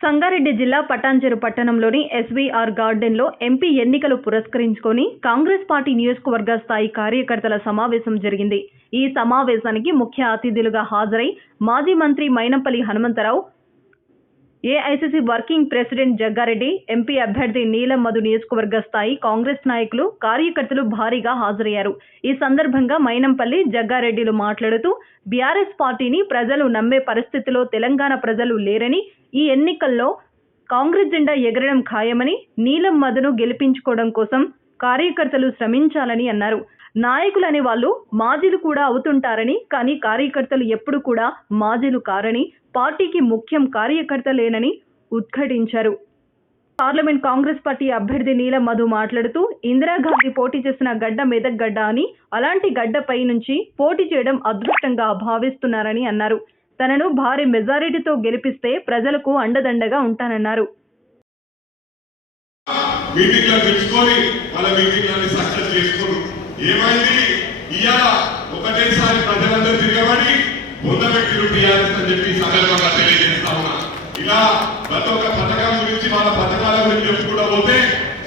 సంగారెడ్డి జిల్లా పటాన్చెరు పట్టణంలోని ఎస్వీఆర్ గార్డెన్లో ఎంపీ ఎన్నికలు పురస్కరించుకొని కాంగ్రెస్ పార్టీ నియోజకవర్గ స్థాయి కార్యకర్తల సమావేశం జరిగింది. ఈ సమావేశానికి ముఖ్య అతిథులుగా హాజరై మాజీ మంత్రి Mynampally Hanumantharao AICC working president Jaggareddy MP అభ్యర్థి నీలం మధు నియోజకవర్గ స్థాయి కాంగ్రెస్ నాయకులు కార్యకర్తలు భారీగా హాజరయ్యారు. ఈ సందర్భంగా మైనంపల్లి జగ్గారెడ్డిలు మాట్లాడుతూ బీఆర్ఎస్ పార్టీని ప్రజలు నమ్మే పరిస్థితిలో తెలంగాణ ప్రజలు లేరని ఈ ఎన్నికల్లో కాంగ్రెస్ జెండా ఎగరడం ఖాయమని నీలం మధును గెలిపించుకోవడం కోసం కార్యకర్తలు శ్రమించాలని అన్నారు. నాయకులు అనే వాళ్ళు మాజీలు కూడా అవుతుంటారని కానీ కార్యకర్తలు ఎప్పుడు కూడా మాజీలు కారని పార్టీకి ముఖ్యం కార్యకర్తలేనని ఉద్ఘాటించారు. పార్లమెంట్ కాంగ్రెస్ పార్టీ అభ్యర్థి నీలం మధు మాట్లాడుతూ ఇందిరాగాంధీ పోటీ చేసిన గడ్డ మెదక్ గడ్డ అని అలాంటి గడ్డపై నుంచి పోటీ చేయడం అదృష్టంగా భావిస్తున్నారని అన్నారు. తనను భారీ మెజారిటీతో గెలిపిస్తే ప్రజలకు అండదండగా ఉంటానన్నారు. మీటింగ్లో వాళ్ళ మీటింగ్ సక్సెస్ చేసుకోరు. ఏమైంది? ఇవాళ ఒకటేసారి ప్రజలందరూ తిరగబడి పొందబెట్టిరు టీఆర్ఎస్ అని చెప్పి సందర్భంగా తెలియజేస్తా ఉన్నా. ఇలా ప్రతి ఒక్క పథకం గురించి వాళ్ళ పథకాల గురించి చెప్పుకుంటా పోతే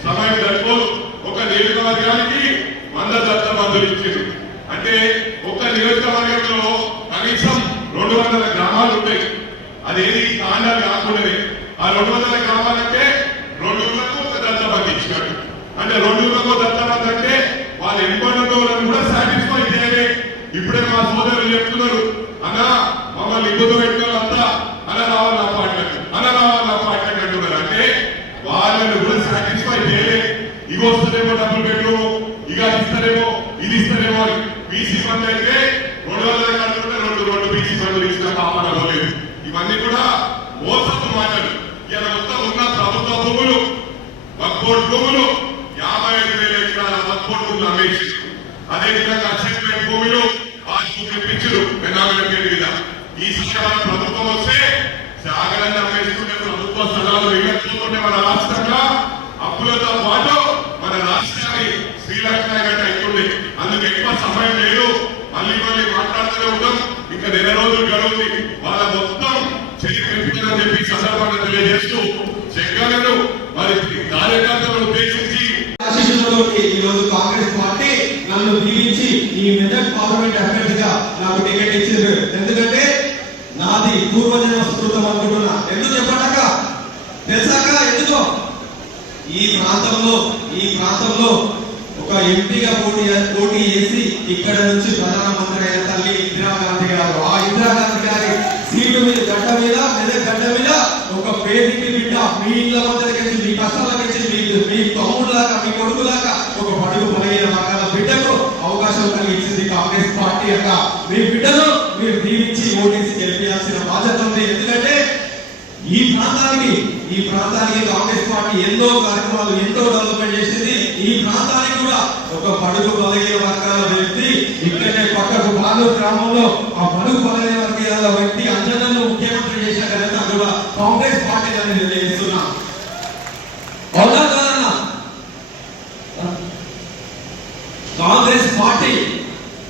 సమయం సరిపోదు. ఒక నియోజకవర్గానికి వంద దత్త మందులు ఇచ్చారు. అంటే ఒక నియోజకవర్గంలో కనీసం రెండు వందల గ్రామాలు ఉంటాయి అదేది కాండాలు కాకుండానే. ఆ రెండు వందల గ్రామాలంటే రెండు ఊళ్ళకు ఒక దత్త మంది ఇచ్చినట్టు వాళ్ళ వాళ్ళు ఎంపడంతో కూడా సాటిస్ఫై చేయాలి ఇప్పుడే మా సోదరులు చెప్తున్నారు అన్న మమ్మల్ని ఇబ్బంది పెట్టిన అంతా అన్న రావాలి నా పాటలకు అన్న రావాలి నా పాటలకు అంటున్నారు. అంటే వాళ్ళని కూడా సాటిస్ఫై చేయలే ఇగో వస్తారేమో డబ్బులు పెట్టు ఇక ఇస్తారేమో ఇది ఇస్తారేమో అని బీసీ ఫండ్ అయితే రెండు వందల కడుతుంటే రెండు రెండు బీసీ ఫండ్లు ఇచ్చిన పాపన పోలేదు ఇవన్నీ కూడా మోసపు మాటలు. ఇలా మొత్తం ఉన్న ప్రభుత్వ భూములు భూములు యాభై ఐదు వేల ఎకరాల వక్బోర్డ్ భూములు అమ్మేసి అదే విధంగా అసెస్మెంట్ భూములు పాస్బుక్ ఇప్పించరు పెనామిల పేరు మీద. ఈ శిక్షణ ప్రభుత్వం వస్తే సాగరాన్ని అమ్మేసుకునే ప్రభుత్వ స్థలాలు ఇవ్వకపోతుంటే మన రాష్ట్రంగా అప్పులతో పాటు మన రాష్ట్రాన్ని శ్రీలంక గట్ట అవుతుంది అందుకు ఎక్కువ సమయం లేదు. మళ్ళీ మళ్ళీ మాట్లాడుతూనే ఉంటాం. ఇంకా నెల రోజులు గడువుంది వాళ్ళ మొత్తం చేయించాలని చెప్పి సందర్భంగా తెలియజేస్తూ జగన్ను మరి కార్యకర్తలను ఉద్దేశించి ఆశీస్సులతోటి ఈ రోజు కాంగ్రెస్ పార్టీ నన్ను దీవించి ఈ మెదక్ పార్లమెంట్ అభ్యర్థిగా నాకు టికెట్ ఇచ్చింది ఎందుకంటే నాది పూర్వజన స్మృతం అనుకుంటున్నా ఎందుకు చెప్పటాక తెలుసాక ఎందుకో ఈ ప్రాంతంలో ఈ ప్రాంతంలో ఒక ఎంపీగా పోటీ పోటీ చేసి ఇక్కడ నుంచి ప్రధానమంత్రి అయిన తల్లి ఇందిరాగాంధీ గారు. ఆ ఇందిరాగాంధీ గారి సీటు మీద గడ్డ మీద మెదక్ గడ్డ మీద ఒక పేదింటి బిడ్డ మీ ఇళ్ళ మధ్యకి మీ కష్టాలకు వచ్చి మీ మీ తమ్ముడులాగా మీ కొడుకులాగా ఒక పడుగు బలైన వర్గాల బిడ్డకు అవకాశం కలిగించింది కాంగ్రెస్ పార్టీ యొక్క మీ బిడ్డను మీరు దీవించి ఓటేసి గెలిపించాల్సిన బాధ్యత ఉంది. ఎందుకంటే ప్రాంతానికి ఈ ప్రాంతానికి కాంగ్రెస్ పార్టీ ఎన్నో కార్యక్రమాలు ఎంతో డెవలప్మెంట్ చేసింది. ఈ ప్రాంతానికి కూడా ఒక పడుగు బలగే వర్గాల వ్యక్తి ఇక్కడే పక్కకు బాలు గ్రామంలో ఆ పడుగు బలగే వర్గాల వ్యక్తి అంజనను ముఖ్యమంత్రి చేసిన ఘనత కూడా కాంగ్రెస్ పార్టీ అని తెలియజేస్తున్నా అవునా కాదన్నా కాంగ్రెస్ పార్టీ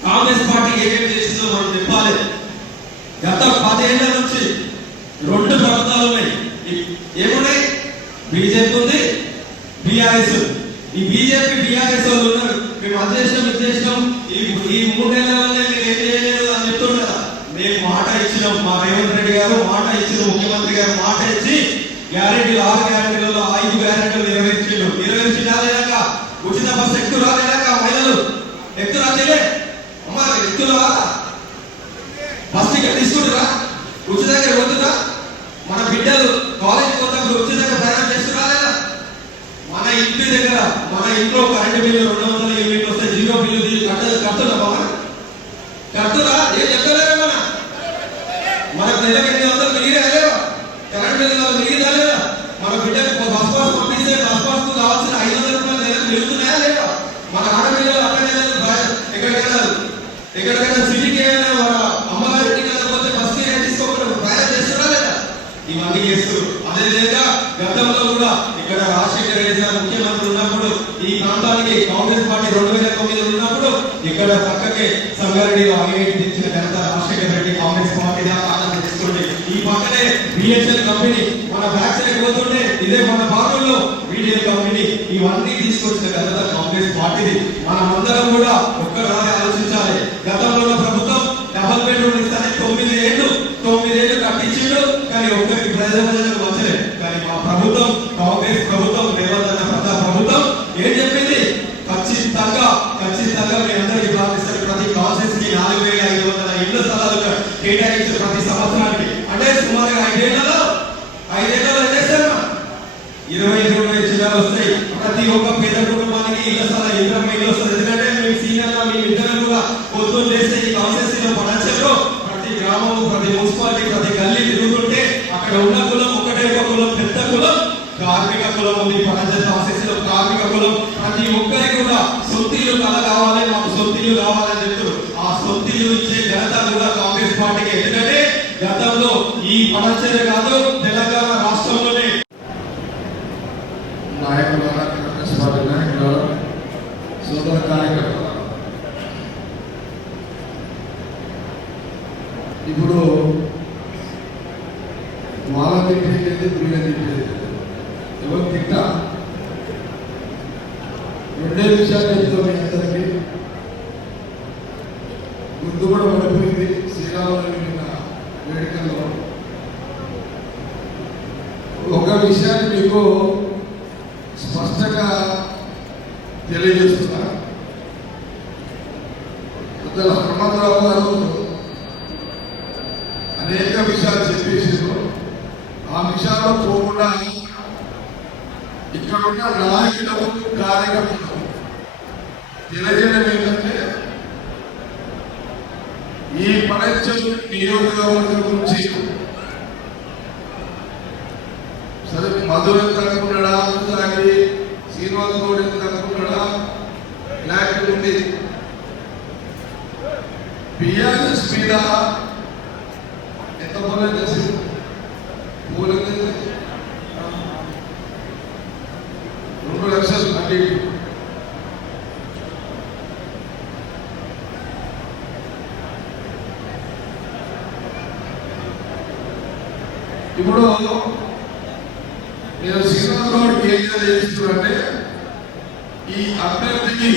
కాంగ్రెస్ పార్టీ ఏమేమి చేసిందో మనం చెప్పాలి గత పదేళ్ళ నుంచి రెండు ప్రభుత్వాలు ఉన్నాయి ఈ- ఏమున్నాయి బీజేపీ ఉంది బీఆర్ఎస్. ఈ బీజేపీ బీఆర్ఎస్ వాళ్ళు ఉన్నారు. మేము అది చేసినాం ఇది చేసినాం. ఈ ఈ మూడు మీరు ఏం చేయలేదు అని చెప్తుండ్రు మేము మాట ఇచ్చినాం. మా రేవంత్ రెడ్డి గారు మాట ఇచ్చిన ముఖ్యమంత్రి గారు మాట ఇచ్చి గ్యారెంటీలు ఆరు గ్యారెంటీలలో ఐదు గ్యారెంటీలు నిర్వహించారు నెరవేర్చిందా లేదాక ఉచిత బస్సు ఎక్కువ రాలేదాక మహిళలు? ఎక్కువ రాలే అమ్మ ఎక్కువ బస్సు ఇక్కడ టికెట్ తీసుకుంటురా? ఉచితంగా పోతున్నా మన ఇంట్లో కరెంట్ బిల్లు రెండు వందల యూనిట్ వస్తే జీరో బిల్లు తీసి కట్ట కడుతున్నా బాబా కడుతురా ఏం చెప్తలేరా మన మనకు నెలకి ఎనిమిది వందలు మిగిలినా లేవా కరెంట్ బిల్లు వాళ్ళు మిగిలినా లేదా మన బిడ్డకు బస్ పాస్ పంపిస్తే బస్ పాస్ కావాల్సిన ఐదు వందల రూపాయలు నెలకు మిగులుతున్నాయా లేవా మన ఆడపిల్లలు అక్కడే ఎక్కడికైనా ఎక్కడికైనా సిటీకి ఏమైనా వాళ్ళ అమ్మగారి ఇంటికి పోతే బస్ కి తీసుకోకుండా ప్రయాణం చేస్తున్నా లేదా ఇవన్నీ చేస్తూ అదేవిధంగా గతంలో కూడా ఇక్కడ రాజశేఖర రెడ్డి గారు ముఖ్యమంత్రి ఉన్నప్పుడు ఈ ప్రాంతానికి కాంగ్రెస్ పార్టీ రెండు వేల తొమ్మిది ఉన్నప్పుడు ఇక్కడ పక్కకే సంగారెడ్డిలో ఐఐటి తెచ్చిన ఘనత రాజశేఖర రెడ్డి కాంగ్రెస్ పార్టీ ఆనంద తీసుకోండి ఈ పక్కనే బిఎస్ఎల్ కంపెనీ మన బ్యాక్ సైడ్ పోతుంటే ఇదే మన భాగంలో వీడియో కంపెనీ ఇవన్నీ తీసుకొచ్చిన ఘనత కాంగ్రెస్ పార్టీది. మనమందరం కూడా ఒక్కసారి ఆలోచించాలి. గతంలో ఉన్న ప్రభుత్వం డబల్ బెడ్రూమ్ ఇస్తానే తొమ్మిది ఏళ్ళు తొమ్మిది ఏళ్ళు కట్టించిండు కానీ ఒక్కరికి ప్రజల ప్రజలకు వచ్చలేదు కానీ మా ప్రభుత్వం కాంగ్రెస్ ప్రభుత్వం రేవంత్ అన్న ప్రజా ప్రభుత్వం ఏం చెప్పింది ఖచ్చితంగా మీ అందరికీ భావిస్తారు ప్రతి కాన్సెన్స్కి నాలుగు వేల ఐదు వందల ఇళ్ళ స్థలాలు కేటాయించారు ప్రతి సంవత్సరానికి. అంటే సుమారుగా ఐదేళ్ళలో ఐదేళ్ళలో ఏం చేశారు ఇరవై ఇరవై జిల్లాలు వస్తాయి. ప్రతి ఒక్క పేద కుటుంబానికి ఇళ్ళ స్థలం ఇరవై ఇల్లు వస్తుంది ఎందుకంటే మేము సీనియర్ మీ ఇద్దరు కూడా పొద్దున్న చేస్తే ఈ కాన్సెన్స్లో పడచ్చలో ప్రతి గ్రామం ప్రతి మున్సిపాలిటీ ప్రతి గల్లీ తిరుగుతుంటే అక్కడ ఉన్న కులం ఒకటే ఒక కులం పెద్ద కులం కార్మిక కులం ఉంది. పడంచెల కాన్సెన్స్ కార్మిక కులం ప్రతి ఒక్కరికి కూడా సొంతిల్లు కళ కావాలి మాకు సొంతిల్లు కావాలని చెప్తారు ఆ సొంతిల్లు ఇచ్చే ఘనత కూడా కాంగ్రెస్ పార్టీకి ఎందుకంటే గతంలో ఈ పడంచెల కాదు తెలంగాణ రాష్ట్రంలోనే. నాయకులారా కాంగ్రెస్ పార్టీ నాయకులారా సోదర కార్యకర్తలారా ఇప్పుడు వాళ్ళ తిట్టేది లేదు వీళ్ళ తిట్టేది రెండే విషయాలు చెప్తాం మీ అందరికీ. ముందు కూడా పడిపోయింది శ్రీరాములు నిన్న వేడుకల్లో. ఒక విషయాన్ని మీకు స్పష్టంగా తెలియజేస్తున్నా పెద్దల హనుమంతరావు గారు అనేక విషయాలు చెప్పేసారు ఆ విషయాల్లో పోకుండా ఇక్కడ ఉన్న నాయకులకు కార్యకర్తలకు తెలియజేయడం ఏంటంటే ఈ పరీక్ష నియోజకవర్గం గురించి సరే మధుర ఎంత అనుకున్నాడా అలాగే శ్రీనివాస్ గౌడ్ ఎంత అనుకున్నాడా లేకపోతే బిఆర్ఎస్ మీద ఎంత పోలేదు చేసి పోలేదు రెండు లక్షలు అంటే ఇప్పుడు నేను శ్రీనివాసరావుకి ఏం చేస్తున్నానంటే ఈ అభ్యర్థికి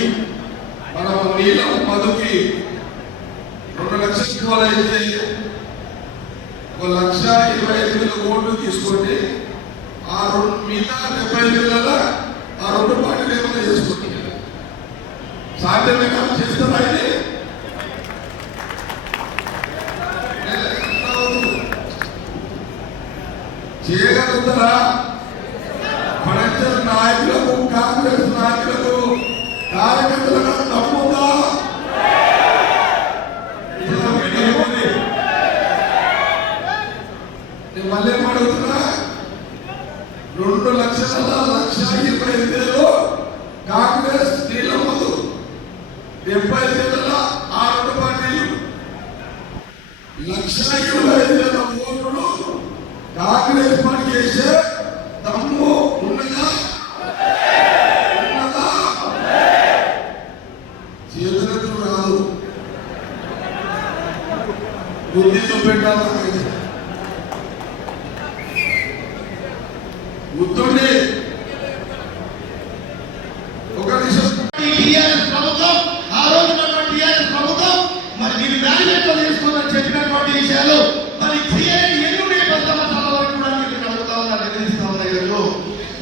మనం నీలం మధుకి రెండు లక్షలు ఇవ్వాలైతే ఒక లక్ష ఇరవై ఐదు వేల ఓట్లు తీసుకోండి. ఆ రెండు మిగతా డెబ్బై ఐదు వేల ఆ రెండు పార్టీలు ఏమైనా చేసుకోండి. సాధ్యమే కాదు చేస్తారా ఇది? చేయగలుగుతారా? పడంచల నాయకులకు కాంగ్రెస్ నాయకులకు కార్యకర్తలకు తప్పుందా? నేను మళ్ళీ అడుగుతున్నా? రెండు లక్షల లక్ష ఇరవై ఐదు వేలు కాంగ్రెస్ నీళ్ళమ్మదు డెబ్బై వేల ఆరు పార్టీలు లక్ష ఇరవై కాంగ్రెస్ పార్టీ చేసే దమ్ము ఉన్నదా ఉన్నదా చేతులకు రాదు బుద్ధి చూపెట్టాలి బుద్ధుండి ఒక నిమిషం టీఆర్ఎస్ ప్రభుత్వం ఆ రోజు ఉన్నటువంటి టీఆర్ఎస్ ప్రభుత్వం మరి మీరు మేనిఫెస్టో తీసుకోవాలని చెప్పినటువంటి విషయాలు మరి క్లియర్ ఎన్నుండే పెద్ద మతాల వరకు కూడా మీకు కలుగుతా ఉన్నారు నిర్ణయిస్తా ఉన్నారు ఈరోజు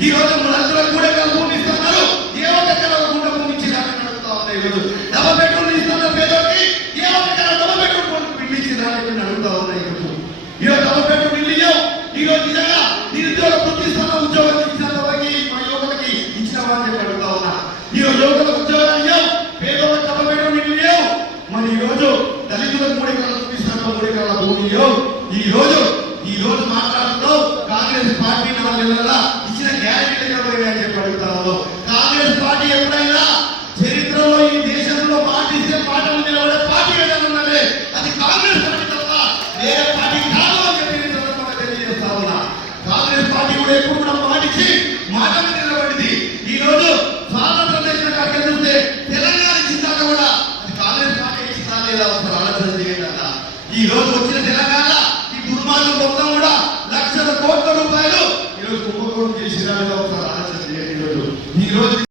ఈ రోజు మనందరం కూడా భూమి ఇస్తున్నారు ఏ ఒక్క ఎకరా కూడా భూమి ఇచ్చినారని అడుగుతా ఉన్నారు ఈరోజు డబల్ బెడ్రూమ్ ఇస్తున్న పేదోకి ఏ ఒక్క ఎకరా డబల్ బెడ్రూమ్ కొనుక్కు ఇల్లు ఇచ్చినారని అడుగుతా ఉన్నారు ఈరోజు ఈ రోజు డబల్ బెడ్రూమ్ ఇల్లు ఇయ్యం. ఈ రోజు నిజంగా నిరుద్యోగ వృత్తిస్తున్న ఉద్యోగం ఇచ్చిన వాళ్ళకి మా యువకులకి ఇచ్చిన వాళ్ళని చెప్పి అడుగుతా ఉన్నా ఈ రోజు యువకులకు ఉద్యోగాలు ఇవ్వం పేదోళ్ళకి డబల్ బెడ్రూమ్ ఇల్లు ఇవ్వం మరి ఈ రోజు దళితులకు మూడు ఎకరాల చూపిస్తున్న మూడు ఎకరాల ఈ రోజు ఈ రోజు మాట్లాడుతూ కాంగ్రెస్ పార్టీ నాలుగేళ్ళ ఇచ్చిన గ్యారెంటీ అని చెప్పి అడుగుతా కాంగ్రెస్ పార్టీ ఎప్పుడైనా చరిత్రలో ఈ దేశంలో పాటిస్తే మాట నిలబడే పార్టీ ఏదైనా అది కాంగ్రెస్ వేరే పార్టీ కాదు అని చెప్పి తెలియజేస్తా ఉన్నా. కాంగ్రెస్ పార్టీ కూడా ఎప్పుడు కూడా పాటించి మాట నిలబడింది. ఈ రోజు